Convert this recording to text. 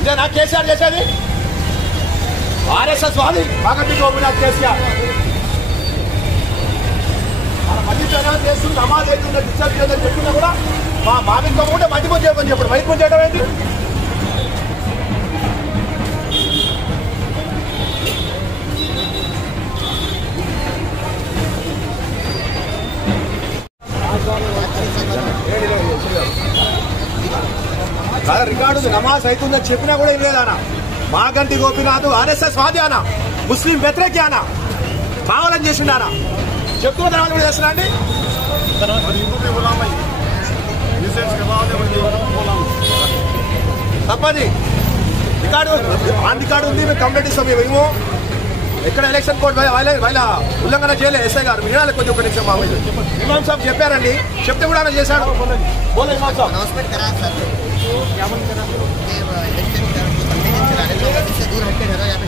ఇదేనా కేసీఆర్ చేసేది? ఆర్ఎస్ఎస్ వాది మాగంటి గోపినాథ్ కేసీఆర్ మన మధ్య చేస్తుంది నమాజ్ అవుతుందో డిస్టర్బ్ చేయదని చెప్పినా కూడా మా మామితో కూడా మధ్య పూజ చేయమని చెప్పాడు. బయట పూజ చేయడం ఏంటి? రికార్డు నమాజ్ అవుతుందని చెప్పినా కూడా ఏం లేదన్నా. మాగంటి గోపినాథ్ ఆర్ఎస్ఎస్ వాది అన్న, ముస్లిం వ్యతిరేకి అన్న, కావాలని చేసిండు అన్న. చెప్తున్న తర్వాత కూడా చేస్తున్నా అండి. తప్పది రికార్డు ఆన్ రికార్డు ఉంది. మేము కంప్లైంట్ ఇస్తాం. మేము ఎక్కడ ఎలక్షన్ కోడ్ వాళ్ళ ఉల్లంఘన చేయలే. ఎస్ఐ గారు వినాలి కొంచెం. ఒక నిమిషం బాబు, ఇమాం సాబ్ చెప్పారండి. చెప్తే కూడా ఆయన చేశాడు. బోలో ఇమాం సాబ్ इलेक्शन से दूर हटके ठहरा, यहाँ पे